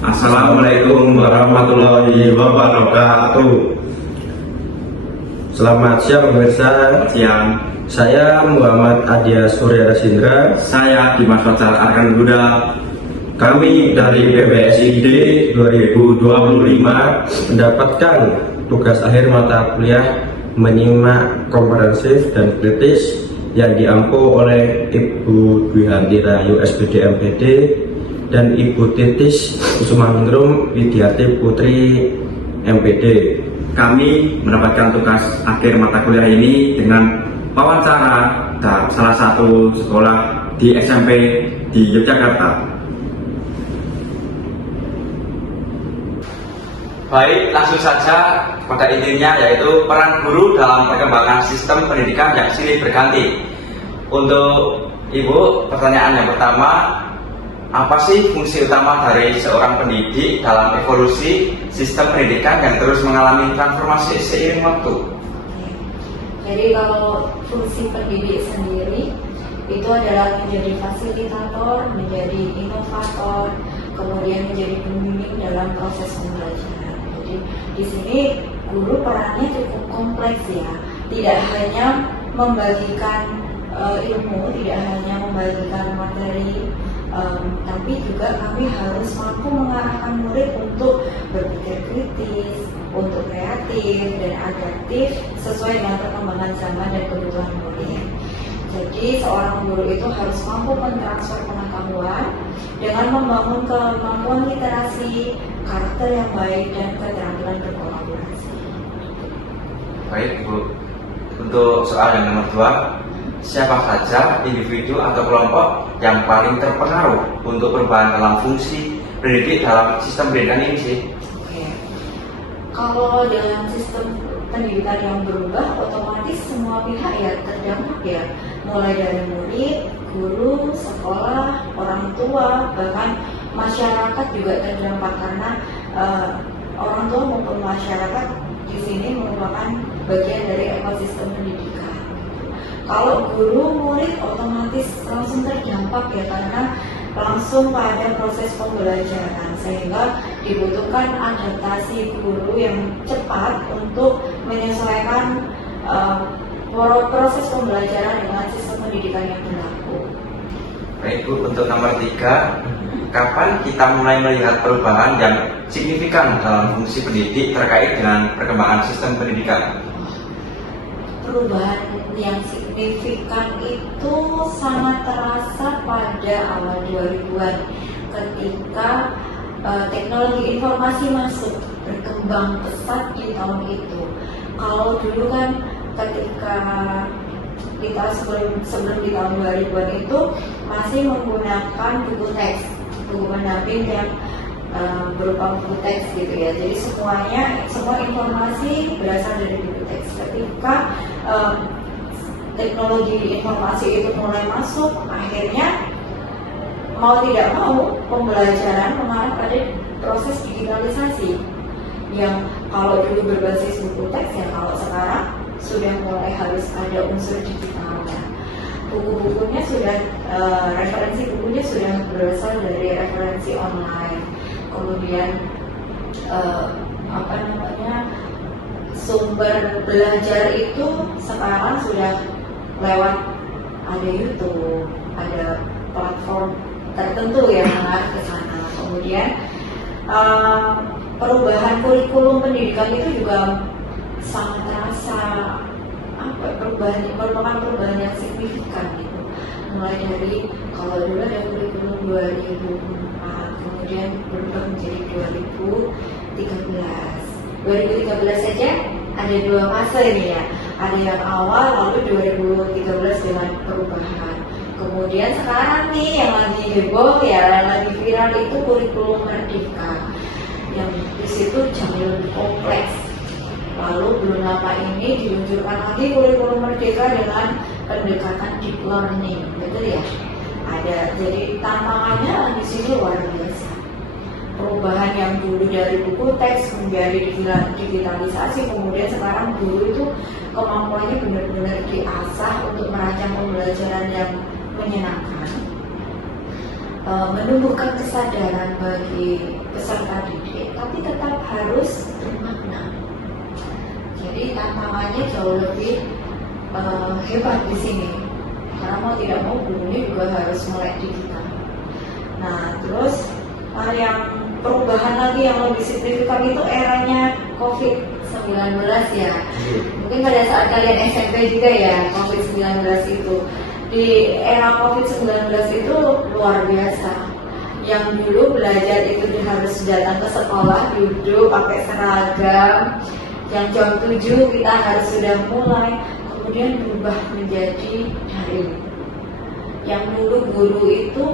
Assalamualaikum warahmatullahi wabarakatuh. Selamat siang pemirsa. Siang. Saya Muhammad Adia Surya Rasindra. Saya Dimas Fajar Arkan Buddha. Kami dari PPSID 2025 mendapatkan tugas akhir mata kuliah menyimak komprehensif dan kritis yang diampu oleh Ibu Dwi Hantira USBD MPD dan Ibu Titis Kusumaningrum Widyati Putri MPD. Kami mendapatkan tugas akhir mata kuliah ini dengan wawancara dari salah satu sekolah di SMP di Yogyakarta. Baik, langsung saja pada intinya, yaitu peran guru dalam perkembangan sistem pendidikan yang silih berganti. Untuk Ibu, pertanyaan yang pertama, apa sih fungsi utama dari seorang pendidik dalam evolusi sistem pendidikan yang terus mengalami transformasi seiring waktu? Jadi kalau fungsi pendidik sendiri itu adalah menjadi fasilitator, menjadi inovator, kemudian menjadi pembimbing dalam proses pembelajaran. Jadi di sini guru perannya cukup kompleks ya, tidak hanya membagikan ilmu, tidak hanya membagikan materi, tapi juga kami harus mampu mengarahkan murid untuk berpikir kritis, untuk kreatif dan adaptif sesuai dengan perkembangan zaman dan kebutuhan murid. Jadi seorang guru itu harus mampu mentransfer pengetahuan dengan membangun kemampuan literasi, karakter yang baik, dan keterampilan berkolaborasi. Baik Ibu, untuk soal yang nomor 2, siapa saja individu atau kelompok yang paling terpengaruh untuk perubahan dalam fungsi pendidik dalam sistem pendidikan ini sih? Oke. Kalau dalam sistem pendidikan yang berubah, otomatis semua pihak ya terdampak ya, mulai dari murid, guru, sekolah, orang tua, bahkan masyarakat juga terdampak karena orang tua maupun masyarakat di sini merupakan bagian dari ekosistem pendidikan. Kalau guru, murid otomatis langsung terdampak ya, karena langsung pada proses pembelajaran, sehingga dibutuhkan adaptasi guru yang cepat untuk menyesuaikan proses pembelajaran dengan sistem pendidikan yang berlaku. Baik Bu, untuk nomor 3, kapan kita mulai melihat perubahan yang signifikan dalam fungsi pendidik terkait dengan perkembangan sistem pendidikan? Perubahan yang signifikan itu sangat terasa pada awal 2000-an ketika teknologi informasi masuk berkembang pesat di tahun itu. Kalau dulu kan ketika kita sebelum di tahun 2000-an itu masih menggunakan buku teks, buku pendamping yang berupa buku teks gitu ya. Jadi semua informasi berasal dari buku teks. Ketika teknologi informasi itu mulai masuk, akhirnya mau tidak mau pembelajaran mengarah pada proses digitalisasi yang kalau dulu berbasis buku teks ya, kalau sekarang sudah mulai harus ada unsur digitalnya. Buku-bukunya sudah referensi bukunya sudah berasal dari referensi online. Kemudian sumber belajar itu sekarang sudah lewat ada YouTube, ada platform tertentu yang mengarah ke sana. Kemudian perubahan kurikulum pendidikan itu juga sangat terasa merupakan perubahan yang signifikan gitu. Mulai dari kalau dulu ada kurikulum 2004, kemudian berubah menjadi 2013 saja ada 2 fase ini ya. Ada yang awal, lalu 2013 dengan perubahan. Kemudian sekarang nih yang lagi heboh ya, yang lagi viral itu kurikulum merdeka, yang di situ jauh lebih kompleks. Lalu belum lama ini diluncurkan lagi kurikulum merdeka dengan pendekatan deep learning, betul ya? Jadi tantangannya di sini luar biasa. Perubahan yang dulu dari buku teks menjadi digitalisasi, kemudian sekarang guru itu kemampuannya benar-benar diasah untuk merancang pembelajaran yang menyenangkan, menumbuhkan kesadaran bagi peserta didik, tapi tetap harus bermakna. Jadi tantangannya jauh lebih hebat di sini, karena mau tidak mau guru ini juga harus melek digital. Nah, terus yang perubahan lagi yang lebih signifikan itu eranya COVID-19 ya. Mungkin pada saat kalian SMP juga ya, COVID-19 itu. Di era COVID-19 itu luar biasa. Yang dulu belajar itu harus datang ke sekolah, duduk pakai seragam. Yang jam 7 kita harus sudah mulai, kemudian berubah menjadi daring. Yang dulu guru itu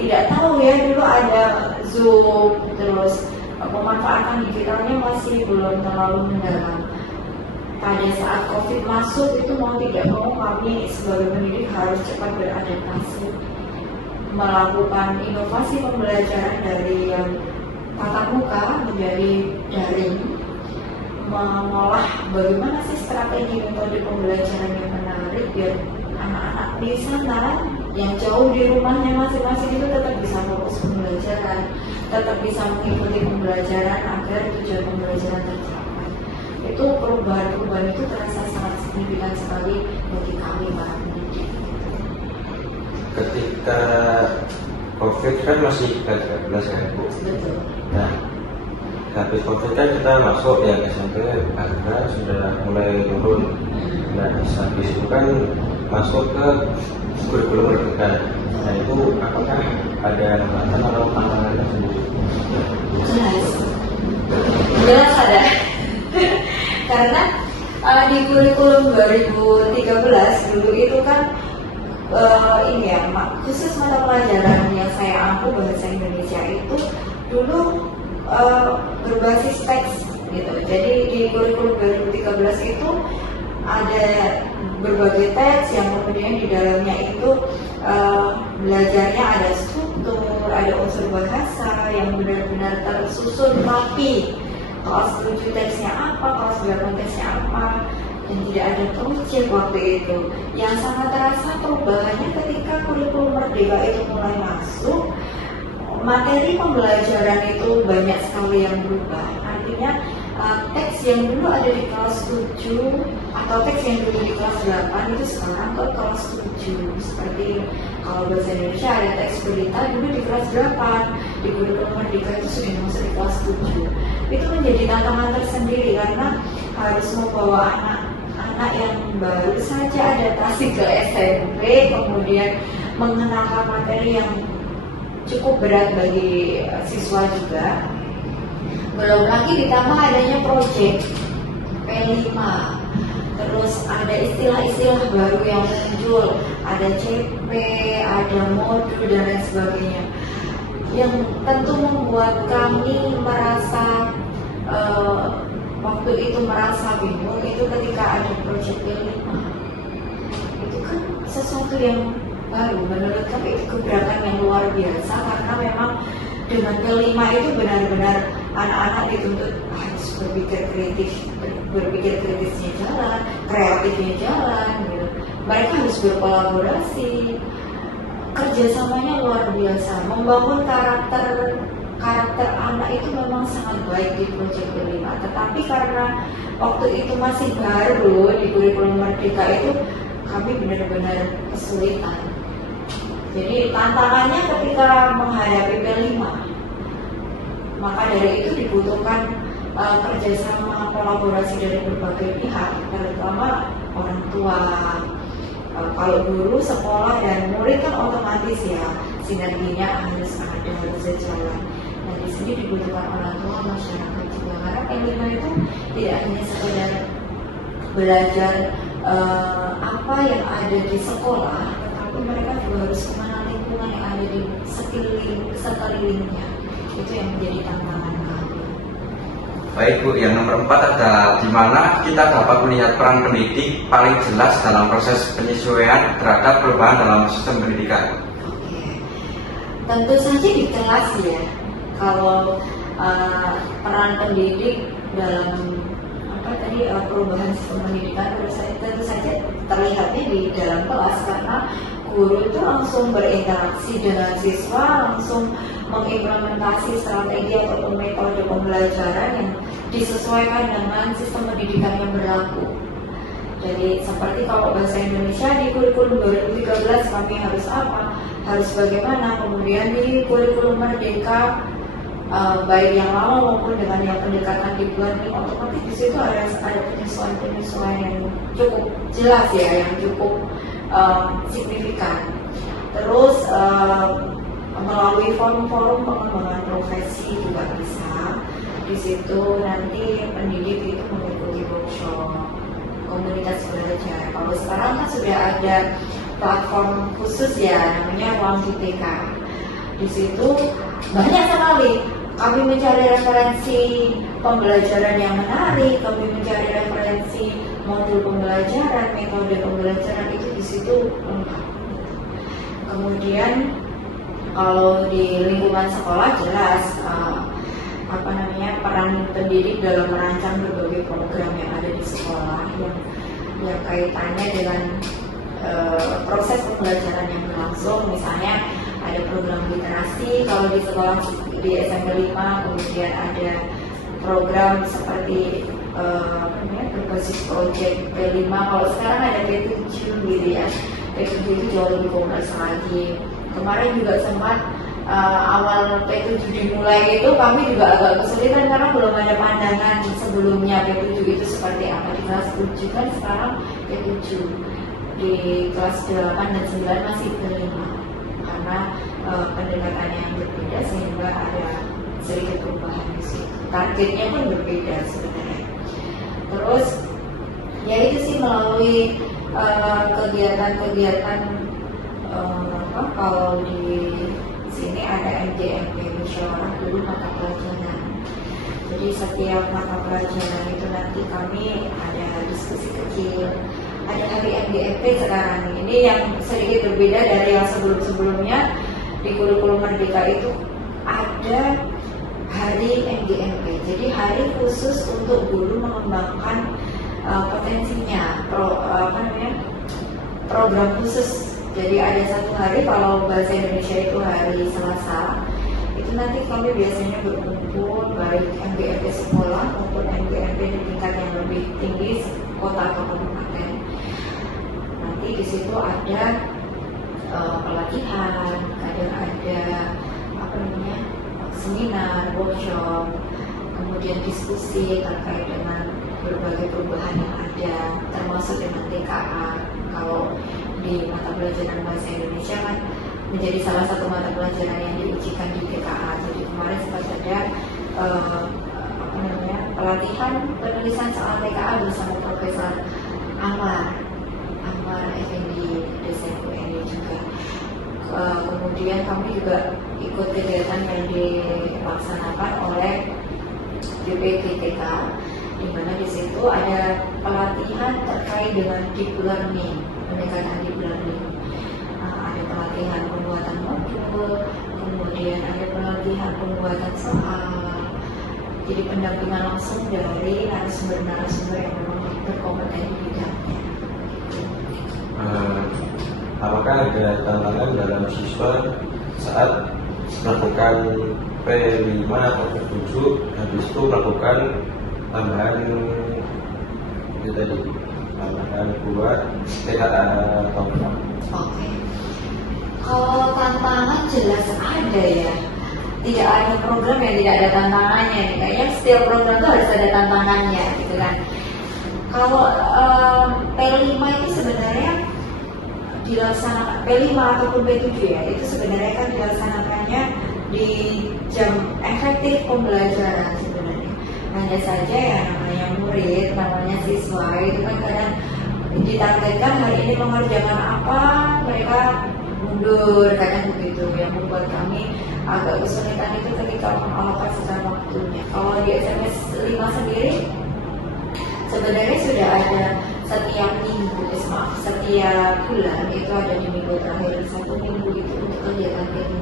tidak tahu ya, dulu ada Zoom, terus pemanfaatan digitalnya masih belum terlalu mendalam. Pada saat COVID masuk itu mau tidak mau kami sebagai pendidik harus cepat beradaptasi, melakukan inovasi pembelajaran dari yang tatap muka menjadi daring, mengolah bagaimana sih strategi metode pembelajaran yang menarik biar anak-anak di sana yang jauh di rumahnya masing-masing itu tetap bisa fokus pembelajaran, tetap bisa mengikuti pembelajaran agar tujuan pembelajaran tercapai. Itu perubahan-perubahan itu terasa sangat signifikan sekali bagi kami para pendidik. Ketika COVID kan masih 13 kan Bu? Betul. Nah, habis COVID kan kita masuk ya SMP, harga sudah mulai turun. Nah, habis itu kan masuk ke kurikulum merdeka. Nah, itu apakah ada hambatan atau tantangan tersendiri? Jelas ada. Karena di kurikulum 2013 dulu itu kan ini ya, khusus mata pelajaran yang saya ampu bahasa Indonesia itu dulu berbasis teks gitu. Jadi di kurikulum 2013 itu ada berbagai teks yang kemudian di dalamnya itu belajarnya ada struktur, ada unsur bahasa yang benar-benar tersusun rapi. Kelas 7 teksnya apa, kelas 8 teksnya apa, dan tidak ada project waktu itu. Yang sangat terasa perubahannya ketika kurikulum merdeka itu mulai masuk, materi pembelajaran itu banyak sekali yang berubah. Artinya teks yang dulu ada di kelas 7 atau teks yang dulu di kelas 8 itu sekarang ke kelas 7. Seperti kalau bahasa Indonesia ada teks berita dulu di kelas 8, di kurikulum merdeka itu sudah masuk di kelas 7. Itu menjadi tantangan tersendiri karena harus membawa anak-anak yang baru saja adaptasi ke SMP, kemudian mengenalkan materi yang cukup berat bagi siswa juga. Belum lagi ditambah adanya proyek P5, terus ada istilah-istilah baru yang muncul, ada CP, ada modul dan lain sebagainya, yang tentu membuat kami merasa waktu itu merasa bingung itu ketika ada proyek P5. Itu kan sesuatu yang baru, menurut kami itu gebrakan yang luar biasa karena memang dengan P5 itu benar-benar anak-anak dituntut harus berpikir kritisnya jalan, kreatifnya jalan, gitu. Mereka harus berkolaborasi, kerjasamanya luar biasa, membangun karakter anak itu memang sangat baik di proyek P5. Tetapi karena waktu itu masih baru di kurikulum merdeka itu kami benar-benar kesulitan. Jadi tantangannya ketika menghadapi P5, maka dari itu dibutuhkan kerjasama kolaborasi dari berbagai pihak, terutama orang tua. Kalau guru, sekolah, dan murid kan otomatis ya sinerginya harus ada, harus sejalan. Nah di sini dibutuhkan orang tua, masyarakat juga, karena P5 itu tidak hanya sekedar belajar apa yang ada di sekolah, tetapi mereka juga harus mengenal lingkungan yang ada di sekelilingnya. Itu yang menjadi tantangan kami. Baik Bu, yang nomor 4 ada di mana kita dapat melihat peran pendidik paling jelas dalam proses penyesuaian terhadap perubahan dalam sistem pendidikan. Oke, tentu saja di kelas ya. Kalau peran pendidik dalam perubahan sistem pendidikan tentu saja terlihatnya di dalam kelas karena guru itu langsung berinteraksi dengan siswa, langsung mengimplementasi strategi ataupun metode pembelajaran yang disesuaikan dengan sistem pendidikan yang berlaku. Jadi seperti kalau bahasa Indonesia di kurikulum 2013 kami harus apa, harus bagaimana, kemudian di kurikulum Merdeka baik yang lama maupun dengan yang pendekatan deep learning, otomatis di situ ada penyesuaian yang cukup jelas ya, yang cukup signifikan. Terus melalui forum-forum pengembangan profesi juga bisa. Di situ nanti pendidik itu mengikuti workshop, komunitas belajar. Kalau sekarang kan sudah ada platform khusus ya, namanya Ruang IPK. Di situ banyak sekali kami mencari referensi pembelajaran yang menarik, kami mencari referensi modul pembelajaran, metode pembelajaran itu di situ lengkap. Kemudian kalau di lingkungan sekolah jelas peran pendidik dalam merancang berbagai program yang ada di sekolah yang kaitannya dengan proses pembelajaran yang berlangsung. Misalnya ada program literasi kalau di sekolah di SMP 5, kemudian ada program seperti berbasis project P5. Kalau sekarang ada P7 gitu ya. P7 itu jauh lebih kompleks lagi. Kemarin juga sempat awal P7 dimulai itu kami juga agak kesulitan karena belum ada pandangan sebelumnya P7 itu seperti apa. Di kelas 7 kan sekarang P7, di kelas 8 dan 9 masih P5 karena pendekatannya yang berbeda sehingga ada sedikit perubahan di situ. Targetnya pun berbeda sebenarnya. Terus ya itu sih melalui kegiatan-kegiatan kalau di sini ada MGMP, musyawarah dulu mata pelajaran. Jadi setiap mata pelajaran itu nanti kami ada diskusi kecil. Ada hari MGMP sekarang ini yang sedikit berbeda dari yang sebelum-sebelumnya. Di kurikulum Merdeka itu ada hari MGMP. Jadi hari khusus untuk guru mengembangkan potensinya, program khusus. Jadi ada satu hari, kalau bahasa Indonesia itu hari Selasa, itu nanti kami biasanya berkumpul baik MGMP sekolah maupun MGMP di tingkat yang lebih tinggi kota atau kabupaten. Nanti di situ ada pelatihan, kadang ada seminar, workshop, kemudian diskusi terkait dengan berbagai perubahan yang ada, termasuk dengan TKA. Kalau di mata pelajaran bahasa Indonesia kan menjadi salah satu mata pelajaran yang diujikan di TKA. Jadi kemarin sempat ada pelatihan penulisan soal TKA bersama Profesor Amar Effendi, dosen UNY juga. Kemudian kami juga ikut kegiatan yang dilaksanakan oleh BPGTK, di mana di situ ada pelatihan terkait dengan deep learning, pendekatan deep learning. Ada pelatihan pembuatan modul, kemudian ada pelatihan pembuatan soal. Jadi pendampingan langsung dari narasumber yang memang berkompeten di bidangnya. Apakah ada tantangan dalam siswa saat melakukan P5 atau P7 habis itu melakukan tambahan buat TKA atau apa? Oke. Kalau tantangan jelas ada ya. Tidak ada program yang tidak ada tantangannya. Kayaknya setiap program itu harus ada tantangannya, gitu kan. Kalau P5 itu sebenarnya dilaksanakan P5 ataupun P7 ya, itu sebenarnya kan dilaksanakannya di jam efektif pembelajaran sebenarnya. Hanya saja ya namanya murid, namanya siswa itu kan kadang ditargetkan hari ini mengerjakan apa, mereka mundur, kadang begitu yang membuat kami agak kesulitan itu ketika mengalokasikan waktunya. Kalau di SMS 5 sendiri sebenarnya sudah ada setiap minggu, setiap bulan itu ada di minggu terakhir, 1 minggu itu untuk kegiatan P5.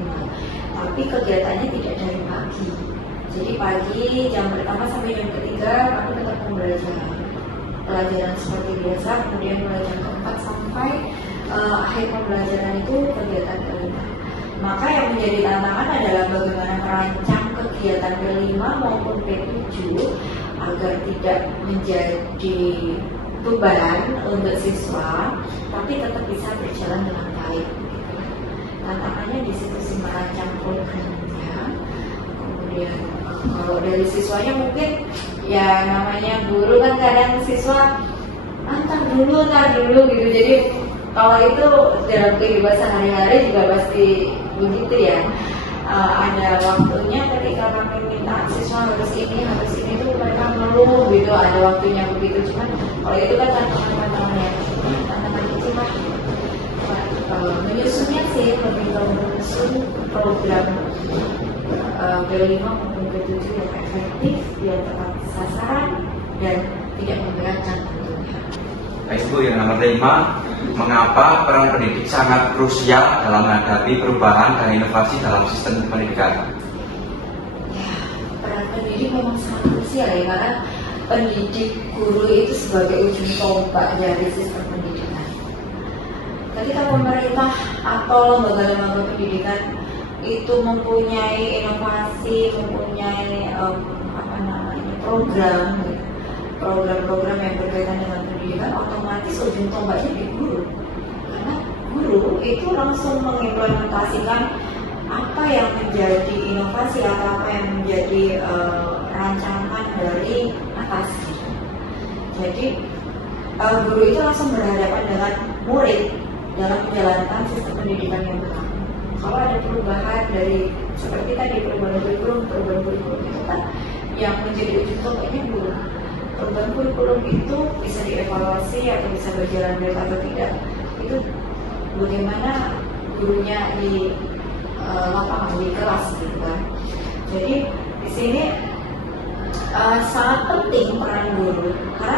Tapi kegiatannya tidak dari pagi. Jadi pagi jam pertama sampai jam ketiga kami tetap pembelajaran seperti biasa, kemudian mulai jam keempat sampai akhir pembelajaran itu kegiatan P5. Maka yang menjadi tantangan adalah bagaimana merancang kegiatan P5 maupun P7 agar tidak menjadi beban untuk siswa, tapi tetap bisa berjalan dengan baik. Tantangannya di situ sih, merancang programnya. Kemudian kalau dari siswanya mungkin ya namanya guru kan kadang siswa ntar dulu gitu. Jadi kalau itu dalam kehidupan sehari-hari juga pasti begitu ya. Ada waktunya ketika kami minta siswa harus ini tuh mereka ngeluh gitu, ada waktunya begitu. Cuman kalau itu kan tantangan itu mah menyusunnya sih, lebih ke menyusun program P5 maupun P7 yang efektif, yang tepat sasaran dan tidak memberatkan tentunya. Baik Bu, yang nomor 5, mengapa peran pendidik sangat krusial dalam menghadapi perubahan dan inovasi dalam sistem pendidikan? Ya, peran pendidik memang sangat krusial ya, karena pendidik guru itu sebagai ujung tombak dari sistem pendidikan. Ketika pemerintah atau lembaga-lembaga pendidikan itu mempunyai inovasi, mempunyai program-program yang berkaitan dengan pendidikan, otomatis ujung tombaknya di guru. Karena guru itu langsung mengimplementasikan apa yang menjadi inovasi atau apa yang menjadi rancangan dari atas. Jadi guru itu langsung berhadapan dengan murid dalam menjalankan sistem pendidikan yang benar. Kalau ada perubahan dari seperti tadi perubahan kurikulum itu kan yang menjadi ujung tombaknya guru. Perubahan kurikulum itu bisa dievaluasi atau bisa berjalan baik atau tidak, itu bagaimana gurunya di lapangan, di kelas gitu kan. Jadi di sini sangat penting peran guru, karena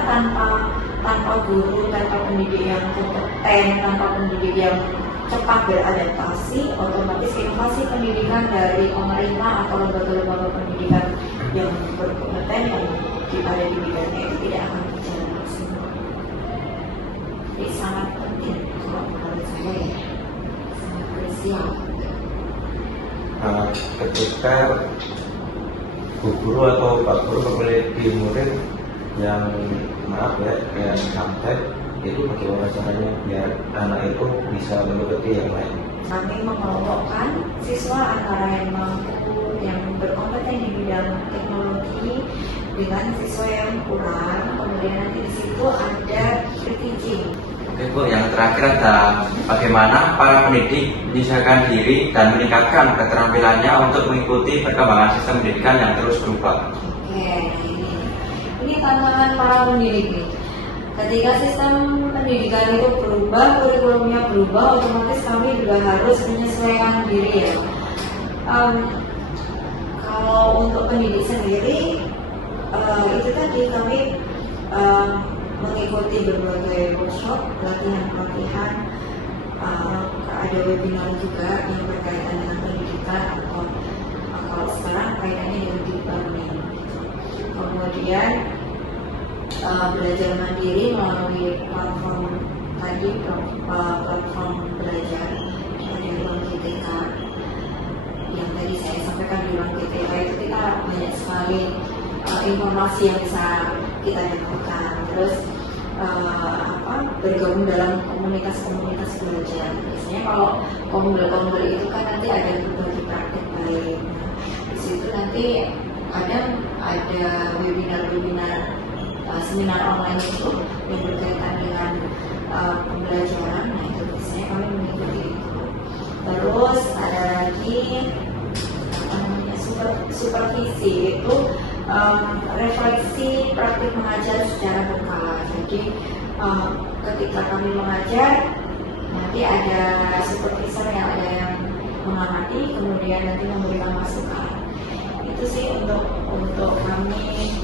tanpa guru, tanpa pendidik yang kompeten, tanpa pendidik yang cepat beradaptasi, otomatis inovasi pendidikan dari pemerintah atau lembaga-lembaga pendidikan yang berkompeten yang ada di bidangnya itu tidak akan berjalan maksimal. Jadi sangat penting kalau menurut saya ya, sangat krusial. Ketika guru atau pak guru memiliki murid yang kayak sampai itu bagaimana caranya biar anak itu bisa mengikuti yang lain? Kami mengelompokkan siswa antara yang mampu, yang berkompeten di bidang teknologi dengan siswa yang kurang. Kemudian nanti di situ ada teaching. Oke Bu, yang terakhir ada bagaimana para pendidik menyesuaikan diri dan meningkatkan keterampilannya untuk mengikuti perkembangan sistem pendidikan yang terus berubah. Oke, ini tantangan para pendidik nih. Ketika sistem pendidikan itu berubah, kurikulumnya berubah, otomatis kami juga harus menyesuaikan diri ya. Kalau untuk pendidik sendiri, itu tadi kami mengikuti berbagai workshop, pelatihan-pelatihan, ada webinar juga yang berkaitan dengan pendidikan atau kalau sekarang kaitannya dengan deep learning. Kemudian belajar mandiri melalui platform tadi, platform belajar dari Ruang GTK yang tadi saya sampaikan. Di Ruang GTK itu kita banyak sekali informasi yang bisa kita dapatkan. Terus bergabung dalam komunitas-komunitas belajar. Biasanya kalau kombel-kombel itu kan nanti ada berbagi praktik baik. Di situ nanti kadang ada webinar-webinar, seminar online itu yang berkaitan dengan pembelajaran. Nah itu biasanya kami mengikuti itu. Terus ada lagi supervisi, itu refleksi praktik mengajar secara berkala. Jadi ketika kami mengajar, nanti ada supervisor yang ada yang mengamati, kemudian nanti memberikan masukan. Itu sih untuk kami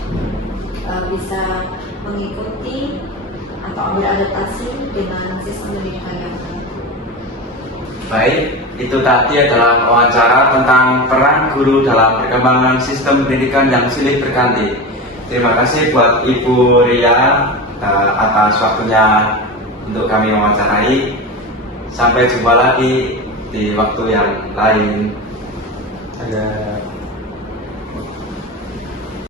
bisa mengikuti atau beradaptasi dengan sistem pendidikan yang baru. Baik, itu tadi adalah wawancara tentang peran guru dalam perkembangan sistem pendidikan yang silih berganti. Terima kasih buat Ibu Ria atas waktunya untuk kami wawancarai. Sampai jumpa lagi di di waktu yang lain. Ada